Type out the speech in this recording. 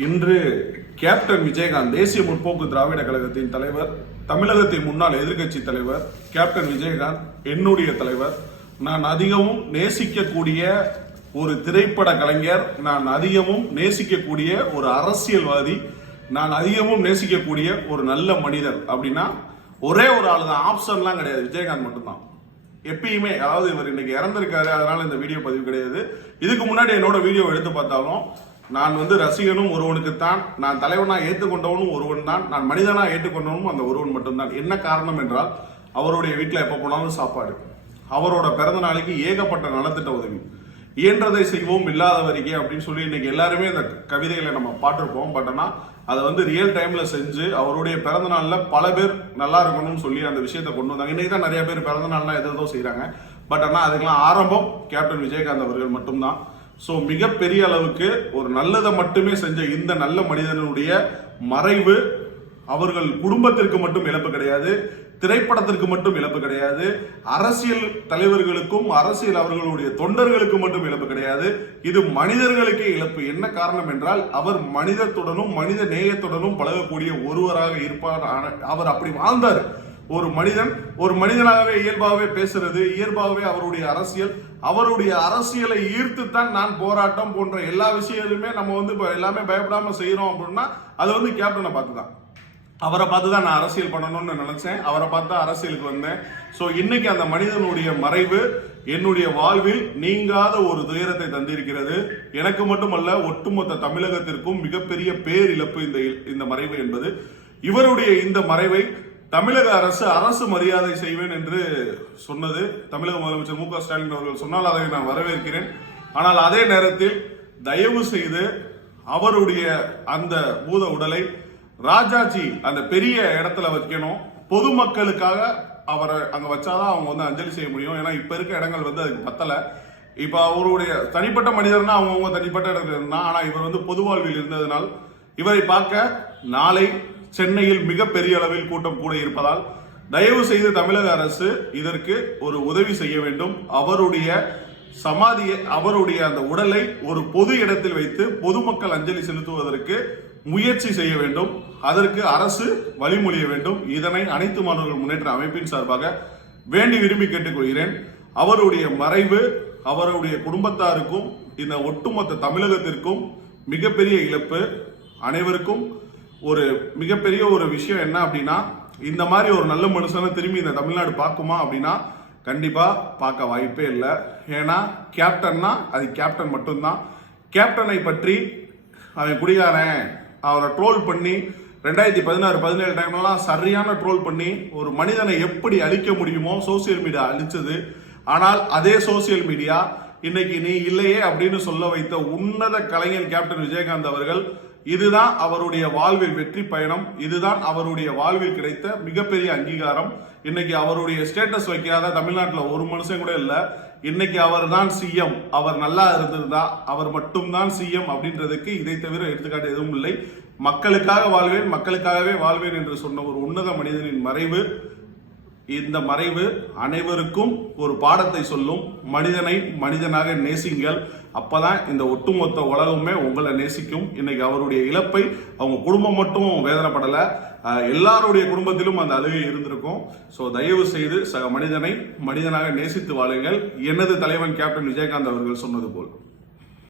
இன்று கேப்டன் விஜயகாந்த் தேசிய முற்போக்கு திராவிட கழகத்தின் தலைவர், தமிழகத்தின் முன்னாள் எதிர்க்கட்சி தலைவர் கேப்டன் விஜயகாந்த் என்னுடைய தலைவர். நான் அதிகமும் நேசிக்கக்கூடிய ஒரு திரைப்பட கலைஞர், நான் அதிகமும் நேசிக்கக்கூடிய ஒரு அரசியல்வாதி, நான் அதிகமும் நேசிக்கக்கூடிய ஒரு நல்ல மனிதர் அப்படின்னா ஒரே ஒரு ஆள் தான். ஆப்ஷன்லாம் கிடையாது, விஜயகாந்த் மட்டும்தான். எப்பயுமே, அதாவது இவர் இன்னைக்கு இறந்திருக்காரு, அதனால இந்த வீடியோ பதிவு கிடையாது. இதுக்கு முன்னாடி என்னோட வீடியோ எடுத்து பார்த்தாலும் நான் ரசிகனும் ஒருவனுக்குத்தான், நான் தலைவனா ஏற்றுக்கொண்டவனும் ஒருவன் தான், நான் மனிதனா ஏற்றுக்கொண்டவனும் அந்த ஒருவன் மட்டும்தான். என்ன காரணம் என்றால் அவருடைய வீட்டில் எப்போ போனாலும் சாப்பாடு, அவரோட பிறந்த நாளைக்கு ஏகப்பட்ட நலத்திட்ட உதவி, இயன்றதை செய்வோம் இல்லாதவரிக்கே அப்படின்னு சொல்லி இன்னைக்கு எல்லாருமே இந்த கவிதைகளை நம்ம பாட்டிருப்போம். பட் ஆனால் அதை ரியல் டைம்ல செஞ்சு அவருடைய பிறந்த நாள்ல பல பேர் நல்லா இருக்கணும்னு சொல்லி அந்த விஷயத்தை கொண்டு வந்தாங்க. இன்னைக்கு தான் நிறைய பேர் பிறந்த நாள்லாம் எதோ செய்யறாங்க. பட் ஆனால் அதுக்கெல்லாம் ஆரம்பம் கேப்டன் விஜயகாந்த் அவர்கள் மட்டும்தான். ஸோ மிகப்பெரிய அளவுக்கு ஒரு நல்லதை மட்டுமே செஞ்ச இந்த நல்ல மனிதனுடைய மறைவு அவர்கள் குடும்பத்திற்கு மட்டும் இழப்பு கிடையாது, திரைப்படத்திற்கு மட்டும் இழப்பு கிடையாது, அரசியல் தலைவர்களுக்கும் அரசியல் அவர்களுடைய தொண்டர்களுக்கு மட்டும் இழப்பு கிடையாது, இது மனிதர்களுக்கே இழப்பு. என்ன காரணம் என்றால் அவர் மனிதத்துடனும் மனித நேயத்துடனும் பழகக்கூடிய ஒருவராக இருப்பார். அவர் அப்படி வாழ்ந்தார். ஒரு மனிதனாகவே இயல்பாகவே பேசுறது, இயல்பாகவே அவருடைய அரசியலை ஈர்த்துத்தான் நான் போராட்டம் போன்ற எல்லா விஷயங்களுமே நம்ம எல்லாமே பயப்படாம செய்யறோம் அப்படின்னா அது கேப்டனை பார்த்துதான். அவரை பார்த்து தான் நான் அரசியல் பண்ணணும்னு நினைச்சேன், அவரை பார்த்து அரசியலுக்கு வந்தேன். ஸோ இன்னைக்கு அந்த மனிதனுடைய மறைவு என்னுடைய வாழ்வில் நீங்காத ஒரு துயரத்தை தந்திருக்கிறது. எனக்கு மட்டுமல்ல, ஒட்டுமொத்த தமிழகத்திற்கும் மிகப்பெரிய பேரிழப்பு இந்த மறைவு என்பது. இவருடைய இந்த மறைவை தமிழக அரசு மரியாதை செய்வேன் என்று சொன்னது தமிழக முதலமைச்சர் மு க ஸ்டாலின் அவர்கள் சொன்னால் அதை நான் வரவேற்கிறேன். ஆனால் அதே நேரத்தில் தயவு செய்து அவருடைய அந்த பூத உடலை ராஜாஜி அந்த பெரிய இடத்துல வைக்கணும். பொதுமக்களுக்காக அவரை அங்க வச்சாதான் அவங்க அஞ்சலி செய்ய முடியும். ஏன்னா இப்ப இருக்க இடங்கள் அதுக்கு பத்தல. இப்ப அவருடைய தனிப்பட்ட மனிதர்னா அவங்க தனிப்பட்ட இடத்துல இருந்தா, ஆனா இவர் பொது வாழ்வில் இருந்ததனால் இவரை பார்க்க நாளை சென்னையில் மிகப்பெரிய அளவில் கூட்டம் கூட இருப்பதால் தயவு செய்து தமிழக அரசு இதற்கு ஒரு உதவி செய்ய வேண்டும். அவருடைய சமாதியை, அவருடைய அந்த உடலை ஒரு பொது இடத்தில் வைத்து பொதுமக்கள் அஞ்சலி செலுத்துவதற்கு முயற்சி செய்ய வேண்டும். அதற்கு அரசு வழிமொழிய வேண்டும். இதனை அனைத்து மாணவர்கள் முன்னேற்ற அமைப்பின் சார்பாக வேண்டி விரும்பி கேட்டுக்கொள்கிறேன். அவருடைய மறைவு அவருடைய குடும்பத்தாருக்கும் இந்த ஒட்டுமொத்த தமிழகத்திற்கும் மிகப்பெரிய இழப்பு. அனைவருக்கும் ஒரு மிகப்பெரிய ஒரு விஷயம் என்ன அப்படின்னா, இந்த மாதிரி ஒரு நல்ல மனுஷனை திரும்பி இந்த தமிழ்நாடு பார்க்குமா அப்படின்னா கண்டிப்பா பார்க்க வாய்ப்பே இல்லை. ஏன்னா கேப்டன்னா அது கேப்டன் மட்டும்தான். கேப்டனை பற்றி அவன் குடிகாரன், அவரை ட்ரோல் பண்ணி 2016-17 டைம்லாம் சரியான ட்ரோல் பண்ணி ஒரு மனிதனை எப்படி அழிக்க முடியுமோ சோசியல் மீடியா அழிச்சது. ஆனால் அதே சோசியல் மீடியா இன்னைக்கு நீ இல்லையே அப்படின்னு சொல்ல வைத்த உன்னத கலைஞன் கேப்டன் விஜயகாந்த் அவர்கள். இதுதான் அவருடைய வாழ்வில் வெற்றி பயணம், இதுதான் அவருடைய வாழ்வில் கிடைத்த மிகப்பெரிய அங்கீகாரம். இன்னைக்கு அவருடைய ஸ்டேட்டஸ் வைக்காத தமிழ்நாட்டில் ஒரு மனுஷன் கூட இல்லை. இன்னைக்கு அவர் தான் சிஎம். அவர் நல்லா இருந்திருந்தா அவர் மட்டும்தான் சிஎம் அப்படின்றதுக்கு இதை தவிர எடுத்துக்காட்டு எதுவும் இல்லை. மக்களுக்காக வாழ்வேன், மக்களுக்காகவே வாழ்வேன் என்று சொன்ன ஒரு உன்னத மனிதனின் மறைவு, இந்த மறைவு அனைவருக்கும் ஒரு பாடத்தை சொல்லும். மனிதனை மனிதனாக நேசிங்கள், அப்பதான் இந்த ஒட்டுமொத்த உலகமே உங்களை நேசிக்கும். இன்னைக்கு அவருடைய இழப்பை அவங்க குடும்பம் மட்டும் வேதனைப்படல, எல்லாருடைய குடும்பத்திலும் அந்த அழுகை இருந்திருக்கும். ஸோ தயவு செய்து சக மனிதனை மனிதனாக நேசித்து வாழுங்கள். எனது தலைவன் கேப்டன் விஜயகாந்த் அவர்கள் சொன்னது போல்.